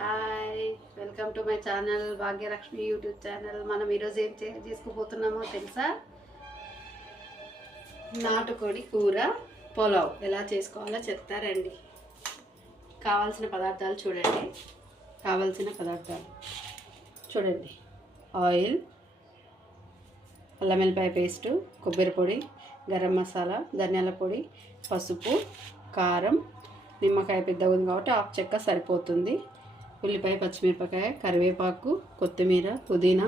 Hi welcome to my channel Bhagyalakshmi YouTube channel మనం ఈరోజు ఏం చే- చేసుకుపోతున్నామో తెలుసా? నాటుకోడి కూర పులావ్. ఎలా చేసుకోవాలో చెప్తారండి కావాల్సిన పదార్థాలు చూడండి. కావాల్సిన పదార్థాలు. చూడండి. ఆయిల్ అల్లం వెల్లిపాయ పేస్టు కొబ్బరి పొడి గరం మసాలా ధనియాల పొడి పసుపు కారం నిమ్మకాయ పెద్దగా ఉంది కాబట్టి ఆకు చెక్క సరిపోతుంది. ఉల్లిపాయ పచ్చిమిరపకాయ కరివేపాకు కొత్తిమీర పుదీనా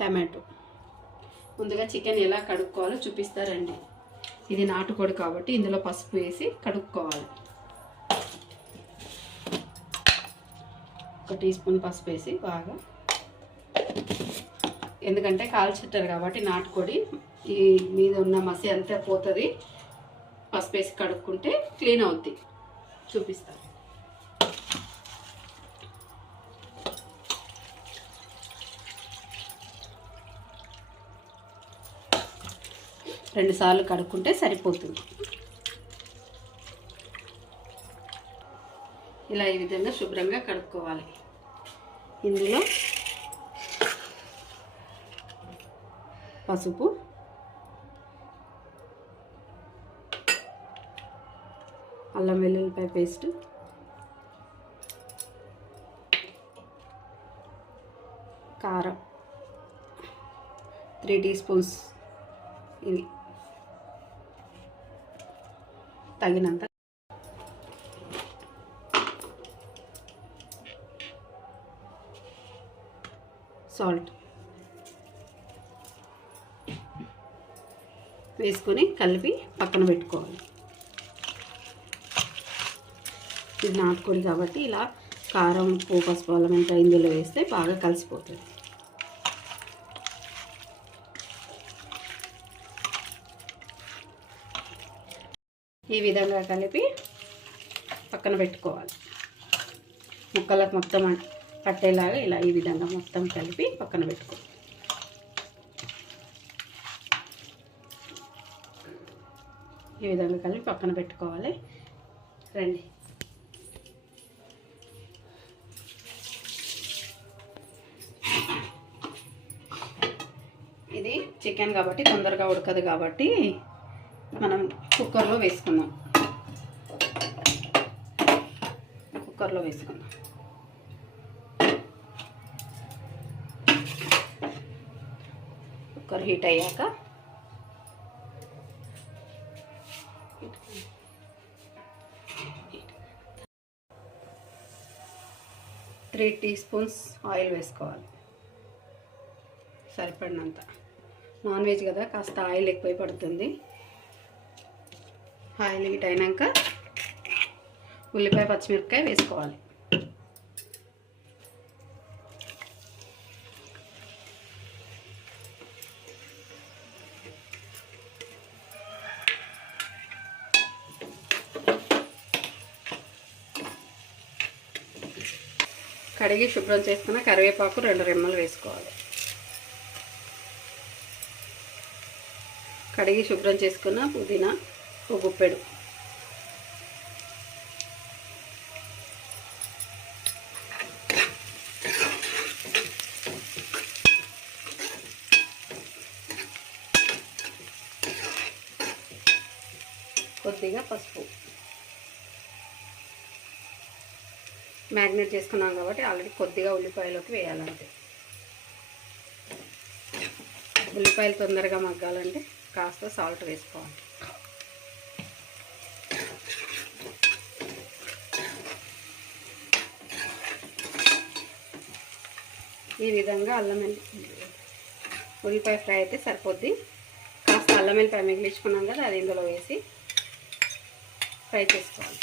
టమాటో. ముందుగా చికెన్ ఎలా కడుక్కోవాలో చూపిస్తారండి ఇది నాటుకోడి కాబట్టి ఇందులో పసుపు వేసి కడుక్కోవాలి. ఒక టీ స్పూన్ పసుపు వేసి బాగా. ఎందుకంటే కాల్చెట్టారు కాబట్టి నాటుకోడి ఈ మీద ఉన్న మసి అంతా పోతుంది. పసుపు వేసి కడుక్కుంటే క్లీన్ అవుద్ది. చూపిస్తాను రెండు సార్లు కడుక్కుంటే సరిపోతుంది. ఇలా ఈ విధంగా శుభ్రంగా కడుక్కోవాలి. ఇందులో పసుపు అల్లం వెల్లుల్లిపాయ పేస్ట్ కారం త్రీ టీ స్పూన్స్ ఇవి తగినంత. సాల్ట్ వేసుకొని కలిపి పక్కన పెట్టుకోవాలి. ఇది నాటుకోడి కాబట్టి ఇలా కారం ఉప్పు పసుపు అల్లం ఇంకా ఇందులో వేస్తే బాగా కలిసిపోతుంది. ఈ విధంగా కలిపి పక్కన పెట్టుకోవాలి. ముక్కలకు మొత్తం పట్టేలాగా ఇలా ఈ విధంగా మొత్తం కలిపి పక్కన పెట్టుకోవాలి ఈ విధంగా కలిపి పక్కన పెట్టుకోవాలి. రండి. ఇది చికెన్ కాబట్టి తొందరగా ఉడకదు కాబట్టి మనం కుక్కర్లో వేసుకుందాం. కుక్కర్లో వేసుకుందాం. కుక్కర్ హీట్ అయ్యాక త్రీ టీ స్పూన్స్ ఆయిల్ వేసుకోవాలి. సరిపడినంత. నాన్ వెజ్ కదా కాస్త ఆయిల్ ఎక్కువ పడుతుంది. ఆయిల్ హీట్ అయినాక ఉల్లిపాయ పచ్చిమిరపకాయ వేసుకోవాలి. కడిగి శుభ్రం చేసుకున్న కరివేపాకు రెండు రెమ్మలు వేసుకోవాలి. కడిగి శుభ్రం చేసుకున్న పుదీనా ఒక గుప్పెడు. కొద్దిగా పసుపు. మ్యాగ్నేట్ చేసుకున్నాం కాబట్టి ఆల్రెడీ కొద్దిగా ఉల్లిపాయలోకి వేయాలంటే ఉల్లిపాయలు తొందరగా మగ్గాలంటే కాస్త సాల్ట్ వేసుకోవాలి. ఈ విధంగా అల్లం వెల్లి- ఉల్లిపాయ ఫ్రై అయితే సరిపోద్ది. కాస్త అల్లం వెల్లిపాయ మిగిలించుకున్నాం కదా అది ఇందులో వేసి ఫ్రై చేసుకోవాలి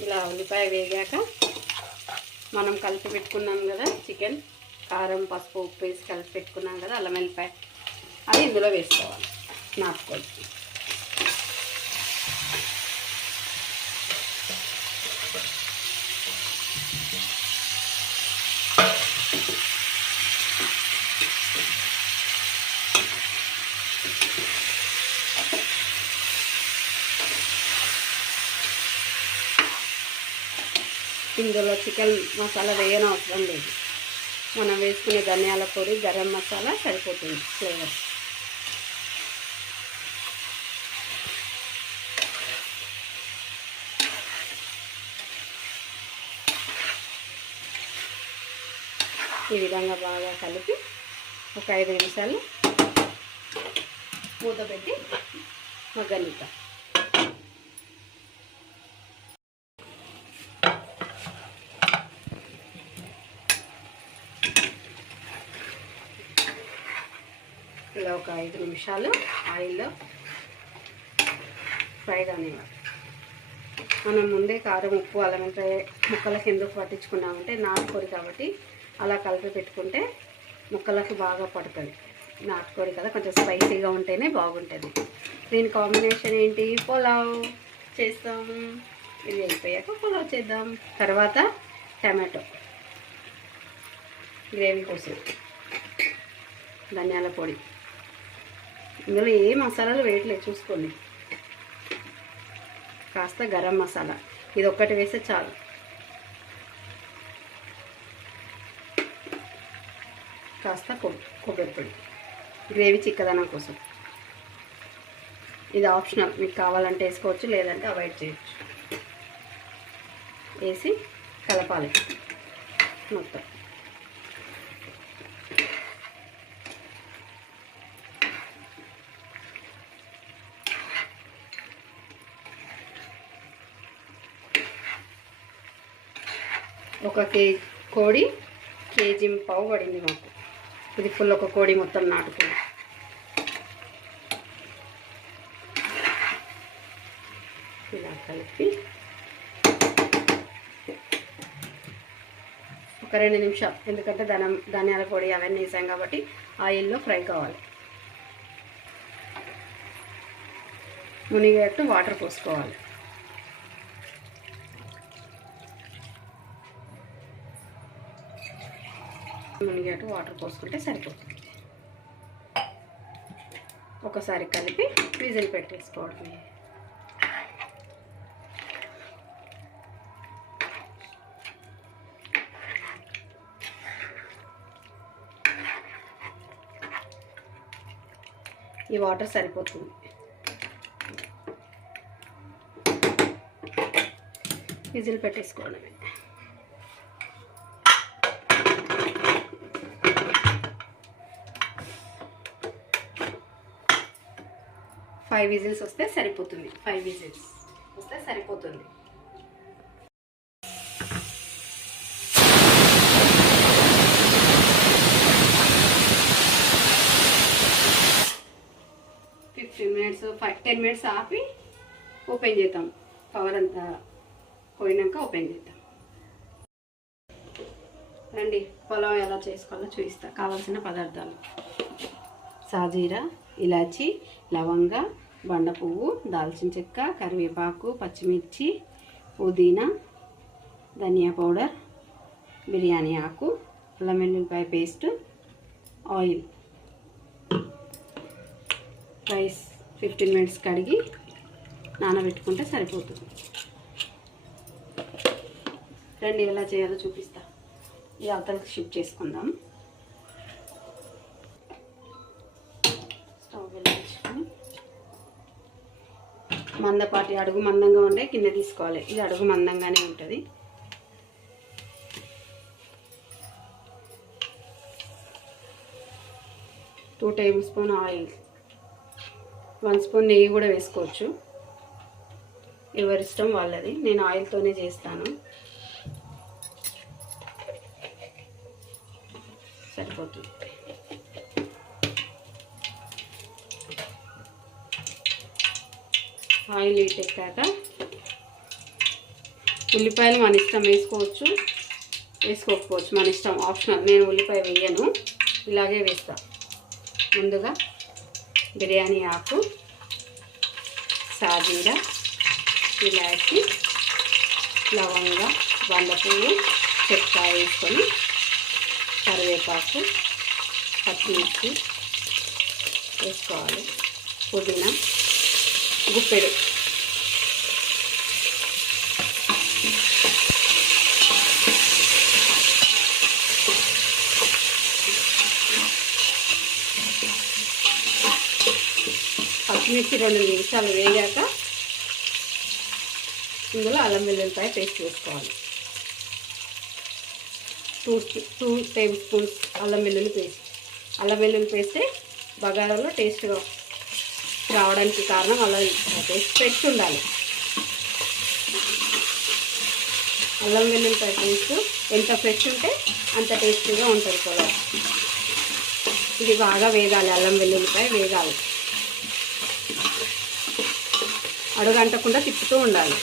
ఇలా ఉల్లిపాయ వేగాక మనం కలిపి పెట్టుకున్నాం కదా చికెన్ కారం పసుపు ఉప్పు వేసి కలిపి పెట్టుకున్నాం కదా అల్లం వెల్లిపాయ. అది ఇందులో వేసుకోవాలి. నాటుకోవాలి ఇందులో చికెన్ మసాలా వేయని అవసరం లేదు. మనం వేసుకునే ధనియాల పొడి గరం మసాలా సరిపోతుంది ఫ్లేవర్. ఈ విధంగా బాగా కలిపి ఒక ఐదు నిమిషాలు మూత పెట్టి మగ్గనిద్దాం. ఇలా ఒక ఐదు నిమిషాలు ఆయిల్లో ఫ్రై కానివ్వాలి మనం ముందే కారం ఉప్పు అల్లం ముక్కలకి ఎందుకు పట్టించుకున్నామంటే నాటుకోడి కాబట్టి అలా కలిపి పెట్టుకుంటే ముక్కలకు బాగా పడుతుంది. నాటుకోడి కదా కొంచెం స్పైసీగా ఉంటేనే బాగుంటుంది. దీని కాంబినేషన్ ఏంటి? పులావ్ చేస్తాం. ఇది అయిపోయాక పులావ్ చేద్దాం. తర్వాత టమాటో గ్రేవీ కోసం ధనియాల పొడి. ఇందులో ఏ మసాలాలు వేయట్లేదు చూసుకోండి. కాస్త గరం మసాలా. ఇది ఒక్కటి వేస్తే చాలు. కాస్త కొబ్బరి పొడి. గ్రేవీ చిక్కదనం కోసం. ఇది ఆప్షనల్. మీకు కావాలంటే వేసుకోవచ్చు లేదంటే అవాయిడ్ చేయొచ్చు. వేసి కలపాలి. మొత్తం. ఒక కేజీ కోడి కేజీ పావు పడింది మాకు. ఇది ఫుల్ ఒక కోడి మొత్తం నాటుకుంది. ఇలా కలిపి ఒక రెండు నిమిషాలు ఎందుకంటే ధనం ధనియాల పొడి అవన్నీ వేసాం కాబట్టి ఆయిల్లో ఫ్రై కావాలి. మునిగేట్టు వాటర్ పోసుకోవాలి. మునిగేటు వాటర్ పోసుకుంటే సరిపోతుంది. ఒకసారి కలిపి విజిల్ పెట్టేసుకోవడమే. ఈ వాటర్ సరిపోతుంది. విజిల్ పెట్టేసుకోవడమే. ఫైవ్ విజిల్స్ వస్తే సరిపోతుంది. ఫైవ్ విజిల్స్ వస్తే సరిపోతుంది. Fifteen minutes five ten minutes ఆపి ఓపెన్ చేద్దాం. కవర్ అంతా పోయినాక ఓపెన్ చేద్దాం. రండి పొలం ఎలా చేసుకోవాలో చూపిస్తా. కావాల్సిన పదార్థాలు. సాజీరా ఇలాచి లవంగ బండ పువ్వు దాల్చిన చెక్క కరివేపాకు పచ్చిమిర్చి పుదీనా ధనియా పౌడర్ బిర్యానీ ఆకు అల్లం వెల్లుల్లిపాయ paste oil. Rice fifteen minutes కడిగి నానబెట్టుకుంటే సరిపోతుంది. రెండు ఎలా చేయాలో చూపిస్తా. ఈ అవతలకి షిఫ్ట్ చేసుకుందాం. మందపాటి అడుగు మందంగా ఉండే కింద తీసుకోవాలి. ఇది అడుగు మందంగానే ఉంటుంది. Two tablespoon oil one spoon నెయ్యి కూడా వేసుకోవచ్చు. ఎవరిష్టం వాళ్ళది. నేను ఆయిల్తోనే చేస్తాను. ఆయిల్ హీట్ ఉల్లిపాయలు మన ఇష్టం వేసుకోవచ్చు. వేసుకోకపోవచ్చు మన ఇష్టం ఆప్షనల్. నేను ఉల్లిపాయ వేయను. ఇలాగే వేస్తా. ముందుగా బిర్యానీ ఆకు సాజీర ఇలాచి లవంగ వంద పువ్వు చెక్క వేసుకొని కరివేపాకు పచ్చిమిర్చి వేసుకోవాలి. పుదీనా గుప్పెడు. పచ్చిమిర్చి రెండు నిమిషాలు వేగాక ఇందులో అల్లం వెల్లుల్లిపాయ పేస్ట్ వేసుకోవాలి. టూ టూ టేబుల్ స్పూన్స్ అల్లం వెల్లుల్లి పేస్ట్. అల్లం వెల్లుల్లి పేస్తే బగారాలో టేస్ట్గా రావడానికి కారణం అల్లం పేస్ట్ ఫ్రెష్ ఉండాలి. అల్లం వెల్లుల్లిపాయ పేస్ట్ ఎంత ఫ్రెష్ ఉంటే అంత టేస్టీగా ఉంటుంది కూడా ఇది బాగా వేగాలి అల్లం వెల్లుల్లిపాయ వేగాలి. అడుగంటకుండా తిప్పుతూ ఉండాలి.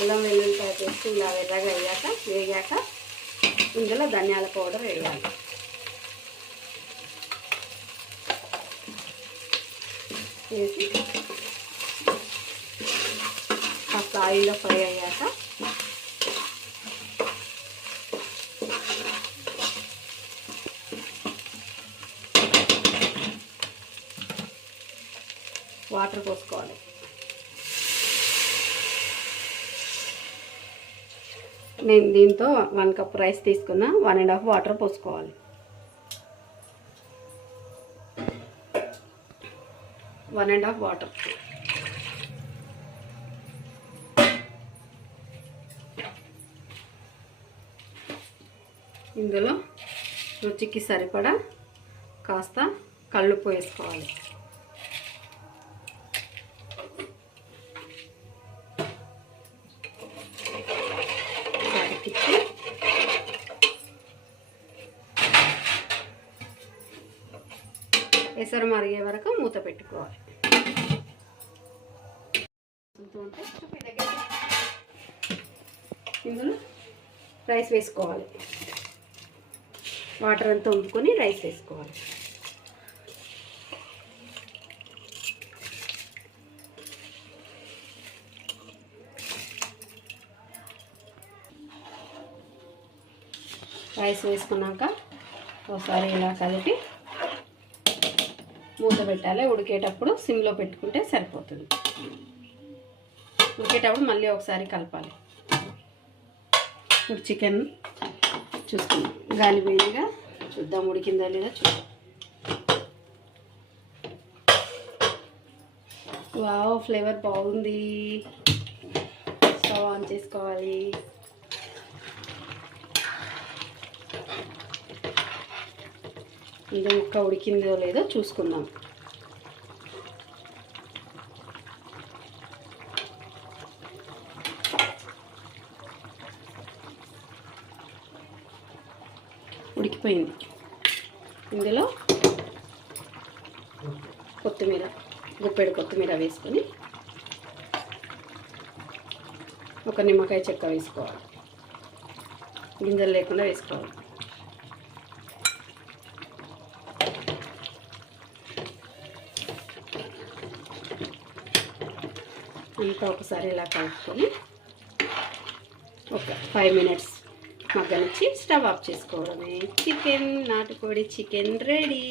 అల్లం వెల్లుల్లిపాయ పేస్ట్ ఇలా ఎర్రగా అయ్యాక వేగాక ఇందులో ధనియాల పౌడర్ వేయాలి. వేసి కాస్త ఆయిల్లో ఫ్రై అయ్యాక వాటర్ పోసుకోవాలి. నేను దీంతో వన్ కప్ రైస్ తీసుకున్నా వన్ అండ్ హాఫ్ వాటర్ పోసుకోవాలి. One and half water. ఇందులో రుచికి సరిపడా కాస్త కళ్ళుప్పు వేసుకోవాలి పెసర మరిగే వరకు మూత పెట్టుకోవాలి. ఇందులో రైస్ వేసుకోవాలి. వాటర్ అంతా వంపుకొని రైస్ వేసుకోవాలి. రైస్ వేసుకున్నాక ఒకసారి ఇలా కలిపి మూత పెట్టాలి. ఉడికేటప్పుడు సిమ్లో పెట్టుకుంటే సరిపోతుంది. ఉడికేటప్పుడు మళ్ళీ ఒకసారి కలపాలి. ఇప్పుడు చికెన్ చూసుకుందాం. గాలి పోయినగా చూద్దాం ఉడికిందా లేదా చూద్దాం. వావ్ ఫ్లేవర్ బాగుంది. స్టవ్ ఆన్ చేసుకోవాలి. ఇది ముక్క ఉడికిందో లేదో చూసుకుందాం. ఉడికిపోయింది. ఇందులో కొత్తిమీర గుప్పెడు కొత్తిమీర వేసుకొని ఒక నిమ్మకాయ చెక్క వేసుకోవాలి. గింజలు లేకుండా వేసుకోవాలి. అంతా ఒకసారి ఇలా కలుపుకొని ఒక ఫైవ్ మినిట్స్ మగ్గనిచ్చి స్టవ్ ఆఫ్ చేసుకోవడమే. చికెన్ నాటుకోడి చికెన్ రెడీ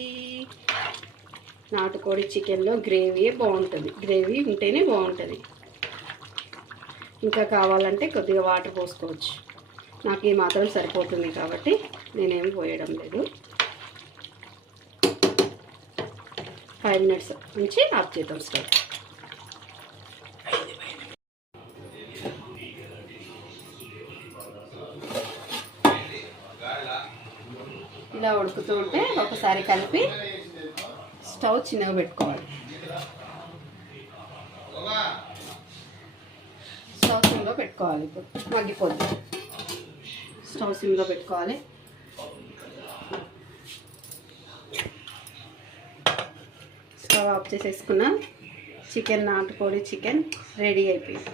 నాటుకోడి చికెన్లో గ్రేవీ బాగుంటుంది. గ్రేవీ ఉంటేనే బాగుంటుంది. ఇంకా కావాలంటే కొద్దిగా వాటర్ పోసుకోవచ్చు. నాకు ఈ మాత్రం సరిపోతుంది కాబట్టి నేనేమి పోయడం లేదు. ఫైవ్ మినిట్స్ నుంచి ఆఫ్ చేద్దాం స్టవ్. ఇలా ఉడుకుతూ ఉంటే ఒకసారి కలిపి స్టవ్ చిన్నగా పెట్టుకోవాలి. స్టవ్ సిమ్లో పెట్టుకోవాలి ఇప్పుడు. మగ్గిపోద్ది. స్టవ్ సిమ్లో పెట్టుకోవాలి. స్టవ్ ఆఫ్ చేసేసుకున్నాం. చికెన్ నాటుకోడి చికెన్ రెడీ అయిపోయింది.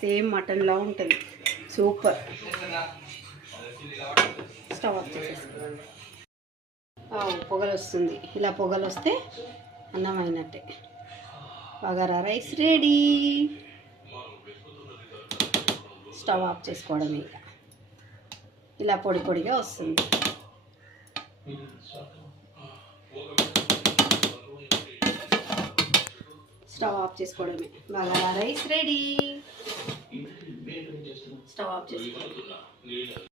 సేమ్ మటన్లా ఉంటుంది. సూపర్. స్టవ్ ఆఫ్ చేసేసుకోండి పొగలు వస్తుంది ఇలా పొగలు వస్తే అన్నం అయినట్టే. Bagara rice ready. Stove off చేసుకోవడం ఇక. ఇలా పొడి పొడిగా వస్తుంది. స్టవ్ ఆఫ్ చేసుకోవడమే. Bagara rice ready. Stove off చేసుకోవడం